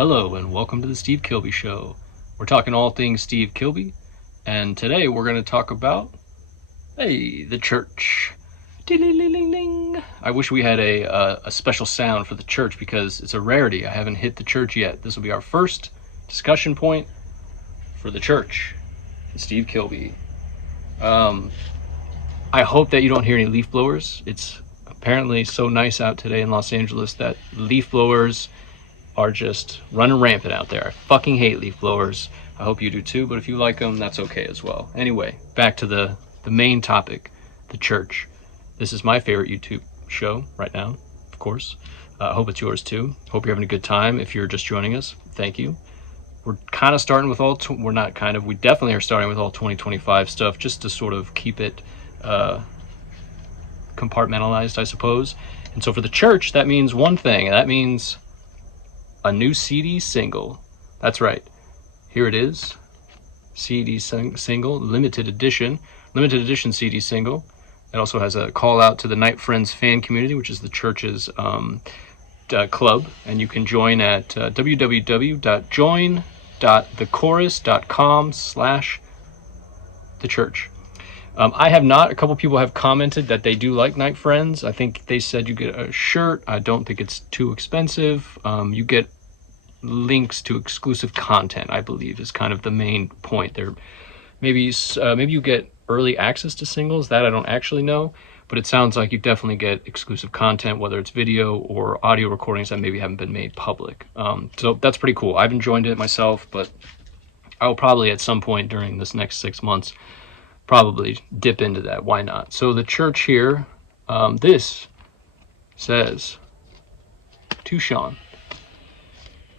Hello and welcome to the Steve Kilbey Show. We're talking all things Steve Kilbey, and today we're going to talk about, the church. Ding-ding-ding-ding. I wish we had a special sound for the church because it's a rarity. I haven't hit the church yet. This will be our first discussion point for the church, Steve Kilbey. I hope that you don't hear any leaf blowers. It's apparently so nice out today in Los Angeles that leaf blowers are just running rampant out there. I fucking hate leaf blowers. I hope you do too, but if you like them, that's okay as well. Anyway, back to the main topic, the church. This is my favorite YouTube show right now, of course. I hope it's yours too. Hope you're having a good time. If you're just joining us, thank you. We're kind of starting with we definitely are starting with all 2025 stuff just to sort of keep it compartmentalized, I suppose. And so for the church, that means one thing, and that means a new CD single. That's right. Here it is. CD single, limited edition CD single. It also has a call out to the Night Friends fan community, which is the church's club. And you can join at www.jointhechorus.com/thechurch. I have not. A couple people have commented that they do like Night Friends. I think they said you get a shirt. I don't think it's too expensive. You get links to exclusive content, I believe, is kind of the main point there. Maybe you get early access to singles. That I don't actually know, but it sounds like you definitely get exclusive content, whether it's video or audio recordings that maybe haven't been made public. So that's pretty cool. I've enjoyed it myself, but I will probably at some point during this next 6 months probably dip into that. Why not? So the church here, this says to Sean,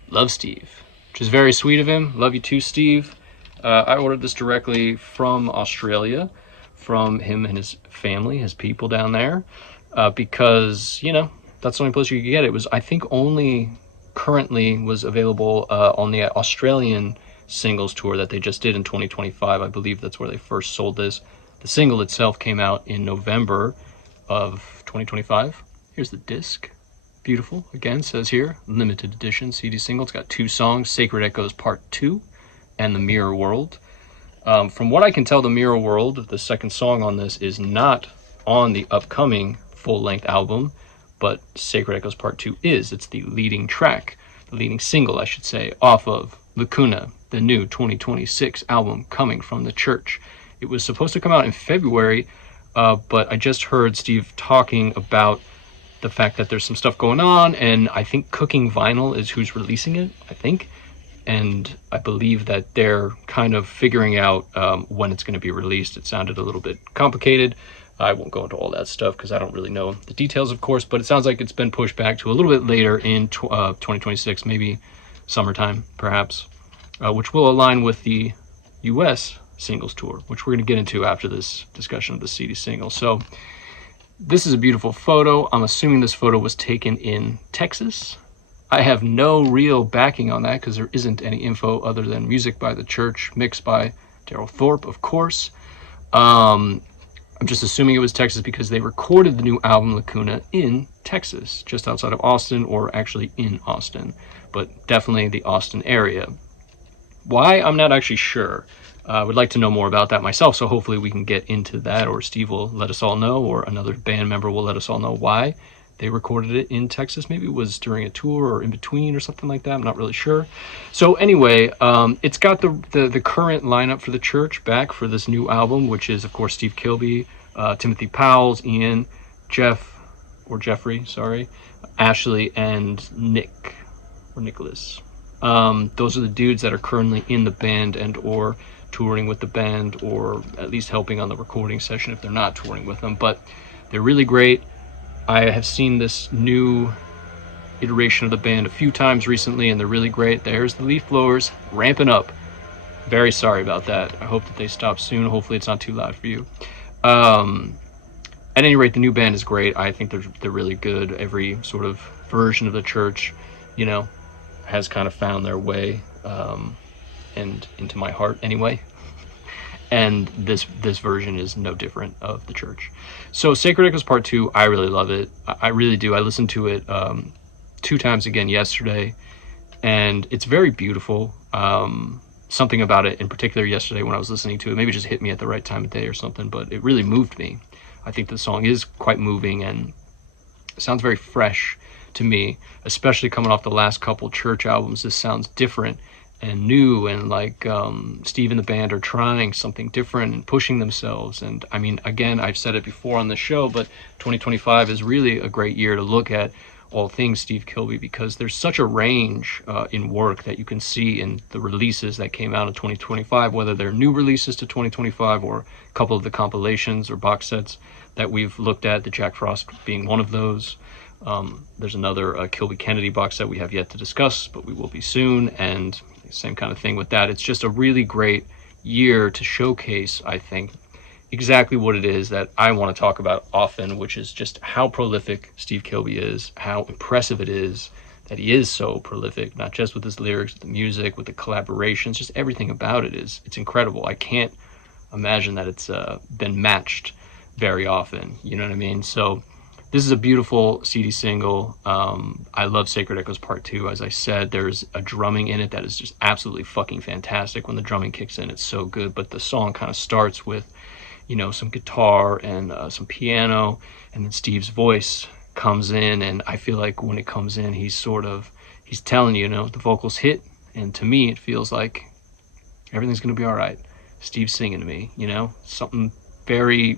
love Steve, which is very sweet of him. Love you too, Steve. I ordered this directly from Australia, from him and his family, his people down there, because, that's the only place you could get it. It was, I think, only currently was available on the Australian singles tour that they just did in 2025. I believe that's where they first sold this. The single itself came out in November of 2025. Here's the disc. Beautiful. Again, says here, limited edition CD single. It's got 2 songs, Sacred Echoes Part 2 and The Mirror World. From what I can tell, The Mirror World, the second song on this, is not on the upcoming full-length album, but Sacred Echoes Part 2 is. It's the leading track, the leading single, I should say, off of Lacuna, the new 2026 album coming from the church. It was supposed to come out in February, but I just heard Steve talking about the fact that there's some stuff going on, and I think Cooking Vinyl is who's releasing it, I think. And I believe that they're kind of figuring out when it's going to be released. It sounded a little bit complicated. I won't go into all that stuff because I don't really know the details, of course, but it sounds like it's been pushed back to a little bit later in 2026, maybe summertime, perhaps, which will align with the US singles tour, which we're going to get into after this discussion of the CD single. So this is a beautiful photo. I'm assuming this photo was taken in Texas. I have no real backing on that because there isn't any info other than music by the church, mixed by Daryl Thorpe, of course. I'm just assuming it was Texas because they recorded the new album Lacuna in Texas, just outside of Austin, or actually in Austin, but definitely the Austin area. Why? I'm not actually sure. I would like to know more about that myself, so hopefully we can get into that, or Steve will let us all know, or another band member will let us all know why they recorded it in Texas. Maybe it was during a tour or in between or something like that. I'm not really sure. So anyway, it's got the current lineup for the church back for this new album, which is, of course, Steve Kilbey, Timothy Powles, Ian, Jeffrey, Ashley, and Nicholas. Those are the dudes that are currently in the band and or touring with the band, or at least helping on the recording session if they're not touring with them. But they're really great. I have seen this new iteration of the band a few times recently, and they're really great. There's the leaf blowers ramping up. Very sorry about that. I hope that they stop soon. Hopefully it's not too loud for you. At any rate, the new band is great. I think they're really good. Every sort of version of the church, has kind of found their way and into my heart anyway. And this version is no different of the church. So Sacred Echoes Part 2, I really love it. I really do. I listened to it 2 times again yesterday. and it's very beautiful. Something about it in particular yesterday when I was listening to it, maybe just hit me at the right time of day or something, but it really moved me. I think the song is quite moving and sounds very fresh to me, especially coming off the last couple church albums. This sounds different and new, and like Steve and the band are trying something different and pushing themselves. And I mean, again, I've said it before on the show, but 2025 is really a great year to look at all things Steve Kilbey, because there's such a range in work that you can see in the releases that came out in 2025, whether they're new releases to 2025 or a couple of the compilations or box sets that we've looked at, the Jack Frost being one of those. There's another Kilbey Kennedy box set we have yet to discuss, but we will be soon, and same kind of thing with that. It's just a really great year to showcase, I think, exactly what it is that I want to talk about often, which is just how prolific Steve Kilbey is, how impressive it is that he is so prolific, not just with his lyrics, with the music, with the collaborations, just everything about it it's incredible. I can't imagine that it's been matched very often, you know what I mean? So this is a beautiful CD single. I love Sacred Echoes Part 2. As I said, there's a drumming in it that is just absolutely fucking fantastic. When the drumming kicks in, it's so good. But the song kind of starts with, you know, some guitar and some piano, and then Steve's voice comes in, and I feel like when it comes in, he's telling you, you know, the vocals hit, and to me, it feels like everything's gonna be all right. Steve's singing to me, you know, something very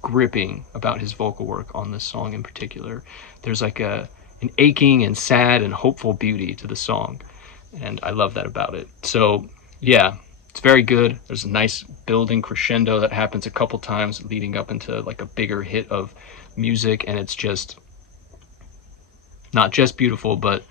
gripping about his vocal work on this song in particular. There's like an aching and sad and hopeful beauty to the song, and I love that about it. So yeah, it's very good. There's a nice building crescendo that happens a couple times leading up into like a bigger hit of music, and it's just not just beautiful, but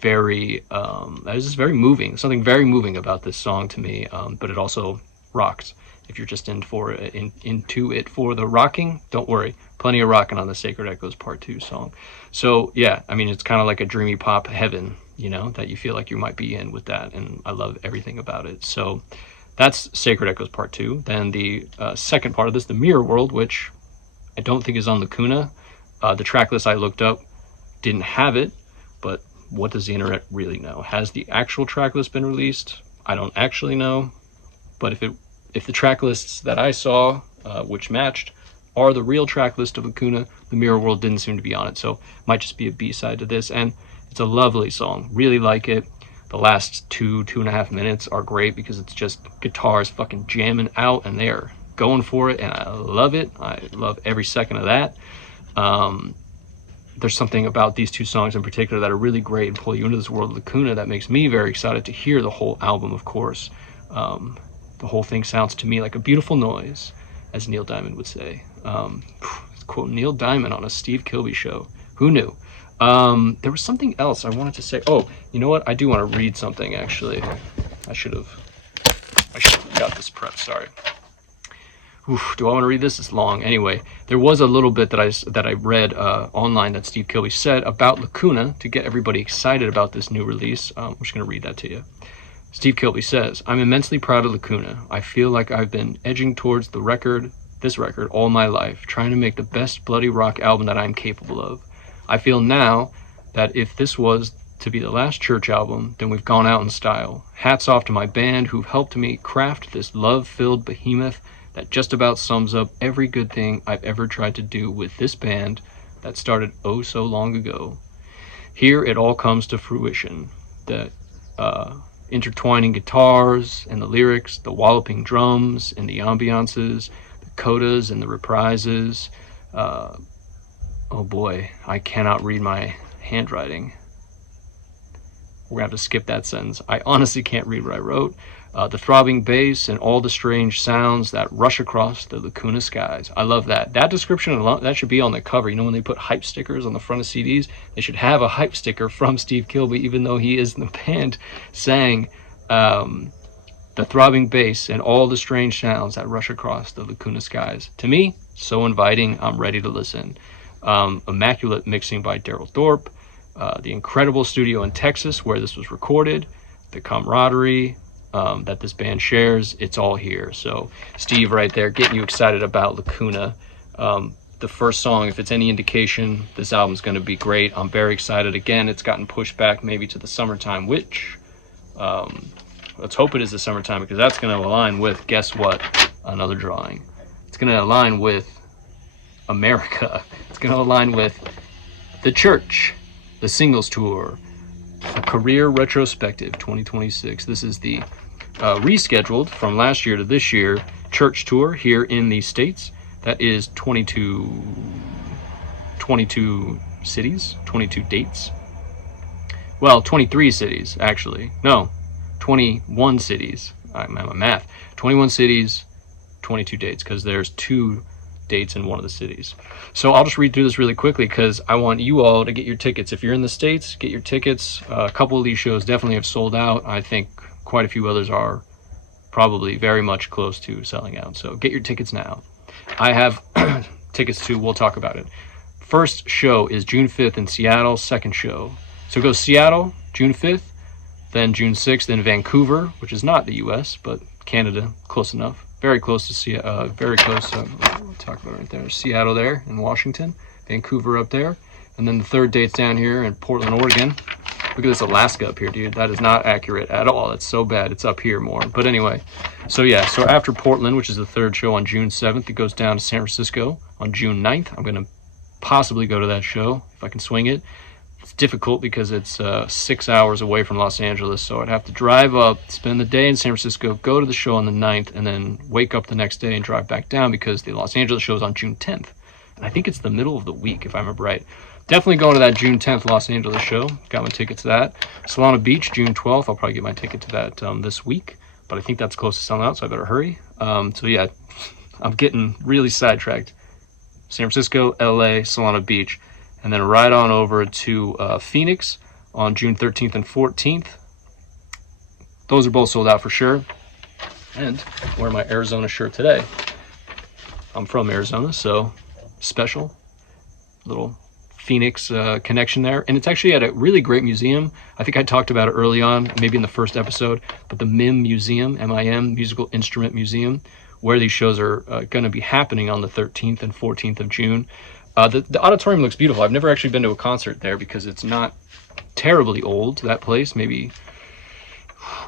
very that is just very moving. Something very moving about this song to me, but it also rocks. If you're just into it for the rocking, don't worry, plenty of rocking on the Sacred Echoes Part 2 song. So yeah, I mean, it's kind of like a dreamy pop heaven, you know, that you feel like you might be in with that, and I love everything about it. So that's Sacred Echoes Part 2. Then the second part of this, the Mirror World, which I don't think is on Lacuna. The track list I looked up didn't have it, but what does the internet really know? Has the actual track list been released? I don't actually know, but if the track lists that I saw, which matched, are the real track list of Lacuna, the Mirror World didn't seem to be on it, so it might just be a B-side to this, and it's a lovely song. Really like it. The last 2.5 minutes are great because it's just guitars fucking jamming out, and they are going for it, and I love it. I love every second of that. There's something about these two songs in particular that are really great and pull you into this world of Lacuna that makes me very excited to hear the whole album, of course. The whole thing sounds to me like a beautiful noise, as Neil Diamond would say. Quote Neil Diamond on a Steve Kilbey show. Who knew? There was something else I wanted to say. Oh, you know what? I do want to read something, actually. I should have got this prep, sorry. Oof, do I want to read this? It's long. Anyway, there was a little bit that I read online that Steve Kilbey said about Lacuna to get everybody excited about this new release. I'm just going to read that to you. Steve Kilbey says, "I'm immensely proud of Lacuna. I feel like I've been edging towards this record all my life, trying to make the best bloody rock album that I'm capable of. I feel now that if this was to be the last Church album, then we've gone out in style. Hats off to my band who've helped me craft this love-filled behemoth that just about sums up every good thing I've ever tried to do with this band that started oh so long ago. Here it all comes to fruition. The intertwining guitars and the lyrics, the walloping drums and the ambiances, the codas and the reprises. Oh boy, I cannot read my handwriting. We're gonna have to skip that sentence. I honestly can't read what I wrote. The throbbing bass and all the strange sounds that rush across the Lacuna skies." I love that. That description alone, that should be on the cover. You know, when they put hype stickers on the front of CDs, they should have a hype sticker from Steve Kilbey, even though he is in the band, saying the throbbing bass and all the strange sounds that rush across the Lacuna skies. To me, so inviting. I'm ready to listen. Immaculate mixing by Daryl Thorpe. The incredible studio in Texas where this was recorded. The camaraderie that this band shares, it's all here. So Steve right there getting you excited about Lacuna. the first song, if it's any indication, this album's going to be great. I'm very excited. Again, it's gotten pushed back maybe to the summertime, which let's hope it is the summertime, because that's going to align with, guess what? Another drawing. It's going to align with America. It's going to align with the church, the singles tour, a career retrospective 2026. This is the rescheduled from last year to this year church tour here in the States. That is 22 cities, 22 dates. Well, 23 cities, actually. No, 21 cities. I'm at my math. 21 cities, 22 dates, because there's 2 dates in one of the cities. So I'll just read through this really quickly because I want you all to get your tickets. If you're in the States, get your tickets. A couple of these shows definitely have sold out. I think quite a few others are probably very much close to selling out. So get your tickets now. I have tickets to, we'll talk about it. First show is June 5th in Seattle, second show. So go Seattle, June 5th, then June 6th in Vancouver, which is not the US, but Canada, close enough. Very close to Seattle, we'll talk about it right there. Seattle there in Washington, Vancouver up there. And then the third date's down here in Portland, Oregon. Look at this Alaska up here, dude. That is not accurate at all. It's so bad. It's up here more. But anyway, so yeah, so after Portland, which is the third show on June 7th, it goes down to San Francisco on June 9th. I'm going to possibly go to that show if I can swing it. It's difficult because it's 6 hours away from Los Angeles, so I'd have to drive up, spend the day in San Francisco, go to the show on the 9th, and then wake up the next day and drive back down because the Los Angeles show is on June 10th. And I think it's the middle of the week, if I remember right. Definitely going to that June 10th Los Angeles show. Got my ticket to that. Solana Beach, June 12th. I'll probably get my ticket to that this week, but I think that's close to selling out, so I better hurry. So yeah, I'm getting really sidetracked. San Francisco, LA, Solana Beach, and then right on over to Phoenix on June 13th and 14th. Those are both sold out for sure. And I'm wearing my Arizona shirt today. I'm from Arizona, so special little Phoenix connection there. And it's actually at a really great museum. I think I talked about it early on, maybe in the first episode, but the MIM Museum, M-I-M, Musical Instrument Museum, where these shows are going to be happening on the 13th and 14th of June. The auditorium looks beautiful. I've never actually been to a concert there because it's not terribly old, that place. Maybe,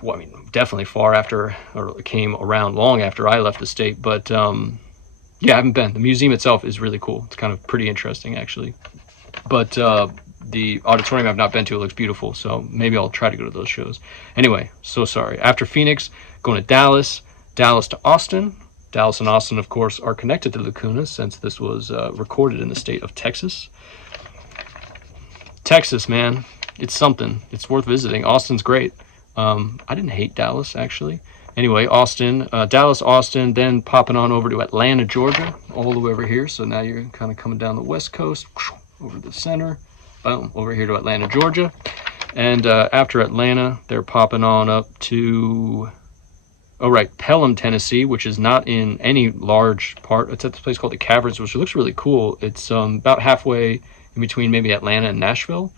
well, I mean, definitely far after, or came around long after I left the state. But yeah, I haven't been. The museum itself is really cool. It's kind of pretty interesting, actually. But the auditorium I've not been to, it looks beautiful. So maybe I'll try to go to those shows. Anyway, so sorry. After Phoenix, going to Dallas, Dallas to Austin. Dallas and Austin, of course, are connected to Lacuna since this was recorded in the state of Texas. Texas, man, it's something. It's worth visiting. Austin's great. I didn't hate Dallas, actually. Anyway, Austin, Dallas, Austin, then popping on over to Atlanta, Georgia, all the way over here. So now you're kind of coming down the West Coast, over the center, boom, over here to Atlanta, Georgia. And after Atlanta, they're popping on up to... Oh, right, Pelham, Tennessee, which is not in any large part. It's at this place called the Caverns, which looks really cool. It's about halfway in between maybe Atlanta and Nashville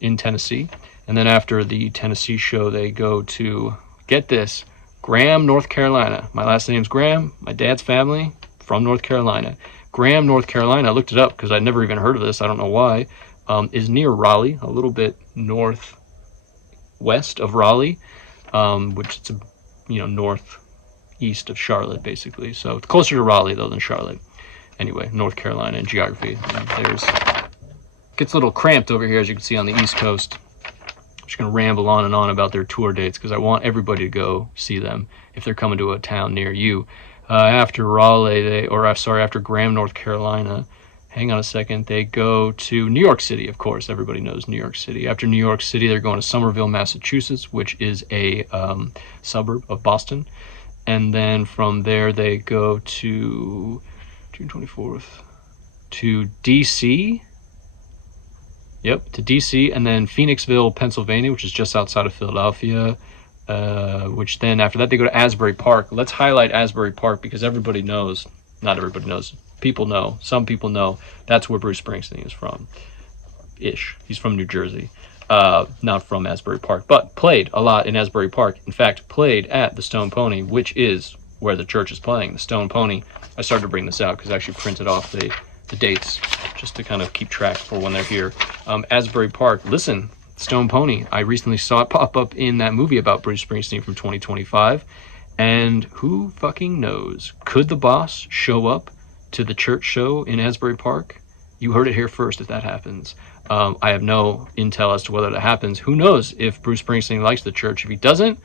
in Tennessee. And then after the Tennessee show, they go to, get this, Graham, North Carolina. My last name's Graham. My dad's family from North Carolina. Graham, North Carolina, I looked it up because I'd never even heard of this. I don't know why. Is near Raleigh, a little bit northwest of Raleigh, which it's a northeast of Charlotte, basically. So it's closer to Raleigh, though, than Charlotte. Anyway, North Carolina and geography. Gets a little cramped over here, as you can see, on the East Coast. I'm just going to ramble on and on about their tour dates because I want everybody to go see them if they're coming to a town near you. After Raleigh, after Graham, North Carolina, hang on a second, they go to New York City, of course. Everybody knows New York City. After New York City, they're going to Somerville, Massachusetts, which is a suburb of Boston. And then from there, they go to June 24th to D.C. Yep, to D.C. and then Phoenixville, Pennsylvania, which is just outside of Philadelphia. Which then after that, they go to Asbury Park. Let's highlight Asbury Park because everybody knows, not everybody knows, people know, some people know that's where Bruce Springsteen is from. He's from New Jersey, not from Asbury Park, but played a lot in Asbury Park. In fact, played at the Stone Pony, which is where the church is playing. The Stone Pony, I started to bring this out because I actually printed off the the dates just to kind of keep track for when they're here. Asbury Park, listen, Stone Pony, I recently saw it pop up in that movie about Bruce Springsteen from 2025, and who fucking knows? Could the boss show up to the church show in Asbury Park? You heard it here first if that happens. I have no intel as to whether that happens. Who knows if Bruce Springsteen likes the church? If he doesn't,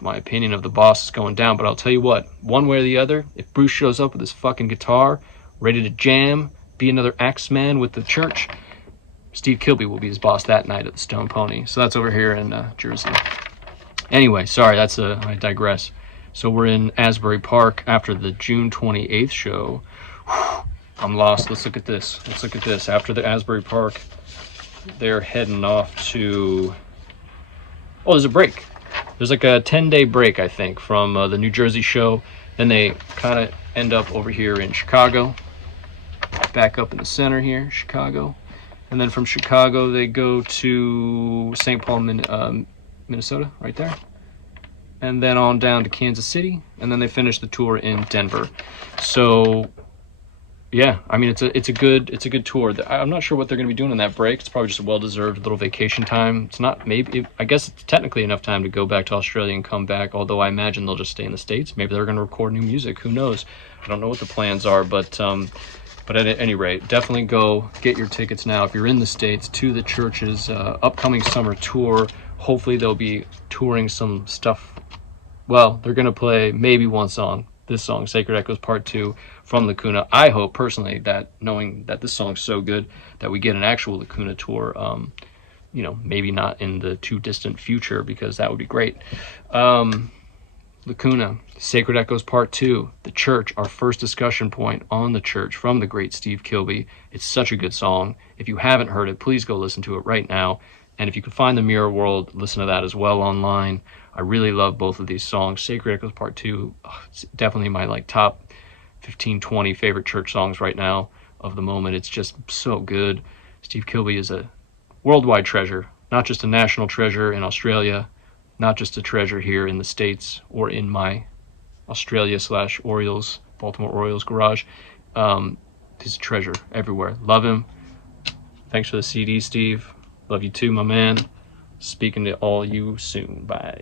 my opinion of the boss is going down. But I'll tell you what, one way or the other, if Bruce shows up with his fucking guitar, ready to jam, be another Axeman with the church, Steve Kilbey will be his boss that night at the Stone Pony. So that's over here in Jersey. Anyway, sorry, I digress. So we're in Asbury Park after the June 28th show. I'm lost. Let's look at this. After the Asbury Park, they're heading off to... Oh, there's a break. There's like a 10-day break, I think, from the New Jersey show. Then they kind of end up over here in Chicago. Back up in the center here, Chicago. And then from Chicago, they go to St. Paul, Minnesota, right there. And then on down to Kansas City. And then they finish the tour in Denver. So... yeah, I mean it's a good tour. I'm not sure what they're going to be doing on that break. It's probably just a well-deserved little vacation time. It's not I guess it's technically enough time to go back to Australia and come back. Although I imagine they'll just stay in the States. Maybe they're going to record new music. Who knows? I don't know what the plans are, but at any rate, definitely go get your tickets now if you're in the States to the church's upcoming summer tour. Hopefully they'll be touring some stuff. Well, they're going to play maybe one song. This song, Sacred Echoes Part 2 from Lacuna. I hope personally that, knowing that this song's so good, that we get an actual Lacuna tour, maybe not in the too distant future, because that would be great. Lacuna, Sacred Echoes Part 2, The Church, our first discussion point on the church from the great Steve Kilbey. It's such a good song. If you haven't heard it, please go listen to it right now. And if you can find the Mirror World, listen to that as well online. I really love both of these songs. Sacred Echoes Part 2, it's definitely my top 15, 20 favorite church songs right now of the moment. It's just so good. Steve Kilbey is a worldwide treasure, not just a national treasure in Australia, not just a treasure here in the States or in my Australia/Orioles, Baltimore Orioles garage. He's a treasure everywhere. Love him. Thanks for the CD, Steve. Love you too, my man. Speaking to all you soon. Bye.